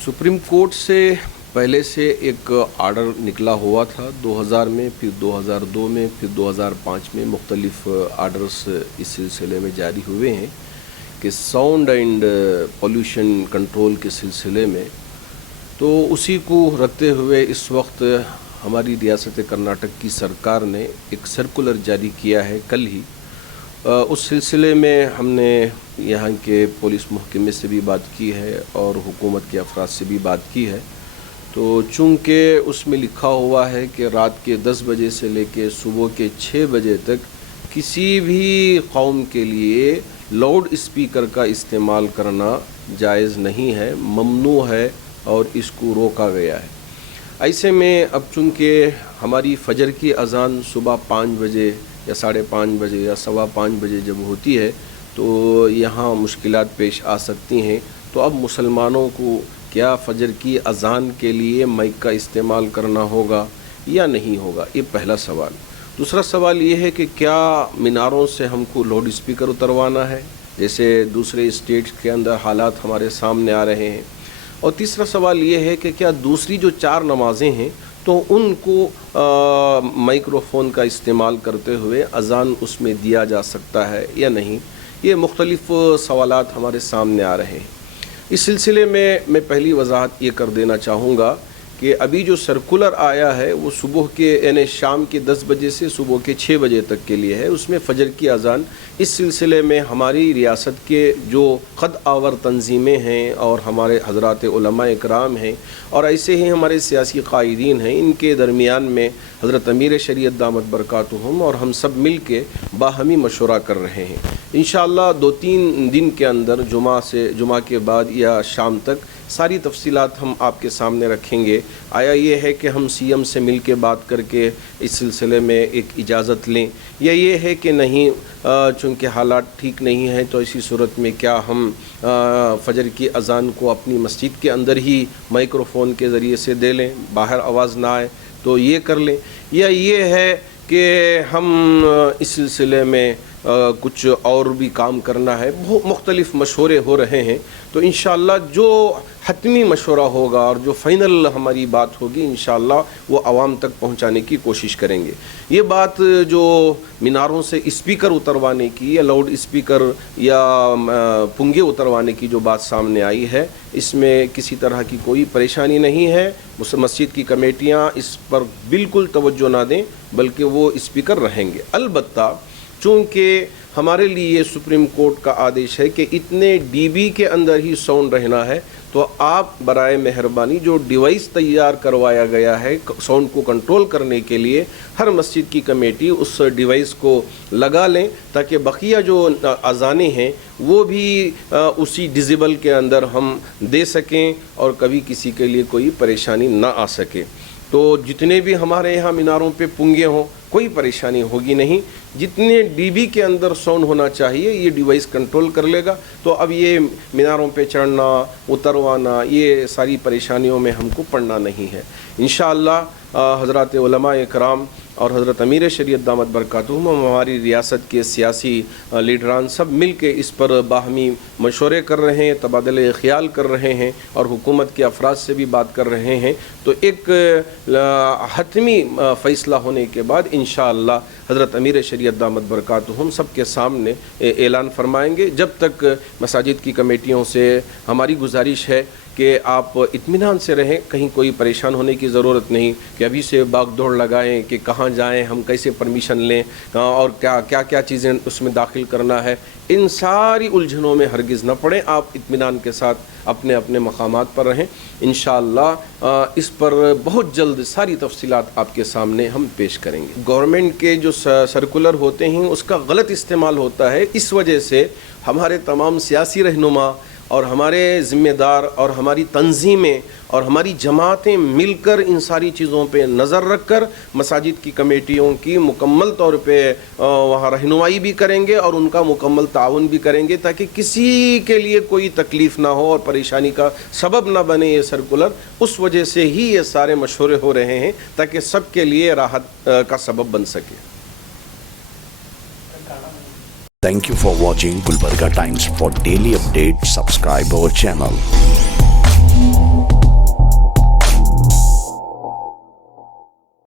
Supreme court से पहले से एक आर्डर निकला हुआ था 2000 में, फिर 2002 में, फिर 2005 में मुख्तलिफ आर्डर्स इस सिलसिले में जारी हुए हैं कि साउंड एंड पोल्यूशन कंट्रोल के सिलसिले में। तो उसी को रखते हुए इस वक्त हमारी रियासत कर्नाटक की सरकार ने एक सर्कुलर जारी किया है कल ही। उस सिलसिले में हमने यहाँ के पुलिस महकमे से भी बात की है और हुकूमत के अफराद से भी बात की है। तो चूँकि उसमें लिखा हुआ है कि रात के 10 बजे से लेकर सुबह के 6 बजे तक किसी भी कौम के लिए लाउड स्पीकर का इस्तेमाल करना जायज़ नहीं है, ममनू है और इसको रोका गया है। ऐसे में अब चूँकि हमारी फ़जर की अज़ान सुबह 5 बजे या 5:30 बजे या 5:15 बजे जब होती है तो यहाँ मुश्किलात पेश आ सकती हैं। तो अब मुसलमानों को क्या फ़जर की अज़ान के लिए माइक का इस्तेमाल करना होगा या नहीं होगा, ये पहला सवाल। दूसरा सवाल ये है कि क्या मीनारों से हमको लाउड स्पीकर उतरवाना है, जैसे दूसरे स्टेट्स के अंदर हालात हमारे सामने आ रहे हैं। और तीसरा सवाल ये है कि क्या दूसरी जो 4 नमाज़ें हैं तो उनको माइक्रोफोन का इस्तेमाल करते हुए अज़ान उसमें दिया जा सकता है या नहीं। ये मुख्तलिफ सवालात हमारे सामने आ रहे हैं। इस सिलसिले में मैं पहली वजाहत ये कर देना चाहूँगा कि अभी जो सर्कुलर आया है वो सुबह के यानी शाम के 10 बजे से सुबह के 6 बजे तक के लिए है। उसमें फ़जर की अज़ान इस सिलसिले में हमारी रियासत के जो ख़द आवर तंजीमें हैं और हमारे हज़रात उलमा इकराम हैं और ऐसे ही हमारे सियासी क़ाइदीन हैं, इनके दरमियान में हज़रत अमीर शरीयत दामत बरकातुहुम और हम सब मिल के बाहमी मशवरा कर रहे हैं। इंशाअल्लाह 2-3 दिन के अंदर जुमा के बाद या शाम तक सारी तफसीलात हम आपके सामने रखेंगे। आया ये है कि हम सीएम से मिल के बात करके इस सिलसिले में एक इजाज़त लें, या ये है कि नहीं चूँकि हालात ठीक नहीं हैं तो इसी सूरत में क्या हम फ़जर की अज़ान को अपनी मस्जिद के अंदर ही माइक्रोफोन के ज़रिए से दे लें, बाहर आवाज़ ना आए तो ये कर लें, या ये है कि हम इस सिलसिले में कुछ और भी काम करना है। बहुत मुख्तलिफ मशवरे हो रहे हैं। तो इंशाअल्लाह जो हतमी मशवरा होगा और जो फ़ाइनल हमारी बात होगी इंशाअल्लाह वो आवाम तक पहुंचाने की कोशिश करेंगे। ये बात जो मीनारों से स्पीकर उतरवाने की या लाउड स्पीकर या पुंगे उतरवाने की जो बात सामने आई है, इसमें किसी तरह की कोई परेशानी नहीं है। मस्जिद की कमेटियाँ इस पर बिल्कुल तवज्जो ना दें, बल्कि वो स्पीकर रहेंगे। अलबत्ता चूँकि हमारे लिए सुप्रीम कोर्ट का आदेश है कि इतने डीबी के अंदर ही साउंड रहना है, तो आप बराए मेहरबानी जो डिवाइस तैयार करवाया गया है साउंड को कंट्रोल करने के लिए, हर मस्जिद की कमेटी उस डिवाइस को लगा लें ताकि बकिया जो अज़ानें हैं वो भी उसी डिजिबल के अंदर हम दे सकें और कभी किसी के लिए कोई परेशानी ना आ सके। तो जितने भी हमारे यहाँ मीनारों पे पुंगे हों कोई परेशानी होगी नहीं। जितने डीबी के अंदर साउंड होना चाहिए ये डिवाइस कंट्रोल कर लेगा। तो अब ये मीनारों पे चढ़ना उतरवाना ये सारी परेशानियों में हमको पड़ना नहीं है। इंशाअल्लाह हज़रात उलमा इकराम और हज़रत अमीर शरीयत दामत बरकातुहुम हमारी रियासत के सियासी लीडरान सब मिल के इस पर बाहमी मशवरे कर रहे हैं, तबादले ख्याल कर रहे हैं और हुकूमत के अफराद से भी बात कर रहे हैं। तो एक हतमी फ़ैसला होने के बाद इंशाअल्लाह हज़रत अमीर शरीयत दामत बरकातुहुम सब के सामने ऐलान फरमाएंगे। जब तक मसाजिद की कमेटियों से हमारी गुजारिश है कि आप इत्मीनान से रहें, कहीं कोई परेशान होने की ज़रूरत नहीं कि अभी से भाग दौड़ लगाएं कि कहाँ जाएं, हम कैसे परमिशन लें और क्या चीज़ें उसमें दाखिल करना है। इन सारी उलझनों में हरगिज़ न पड़ें। आप इत्मीनान के साथ अपने अपने मकामात पर रहें। इंशाअल्लाह इस पर बहुत जल्द सारी तफसीलात आपके सामने हम पेश करेंगे। गवर्नमेंट के जो सर्कुलर होते हैं उसका गलत इस्तेमाल होता है। इस वजह से हमारे तमाम सियासी रहनुमा और हमारे ज़िम्मेदार और हमारी तंजीमें और हमारी जमातें मिलकर इन सारी चीज़ों पे नज़र रख कर मसाजिद की कमेटियों की मुकम्मल तौर पे वहाँ रहनुमाई भी करेंगे और उनका मुकम्मल ताउन भी करेंगे ताकि किसी के लिए कोई तकलीफ़ ना हो और परेशानी का सबब ना बने ये सर्कुलर। उस वजह से ही ये सारे मशवरे हो रहे हैं ताकि सब के लिए राहत का सबब बन सके। Thank you for watching Gulbarga Times. For daily updates, subscribe our channel.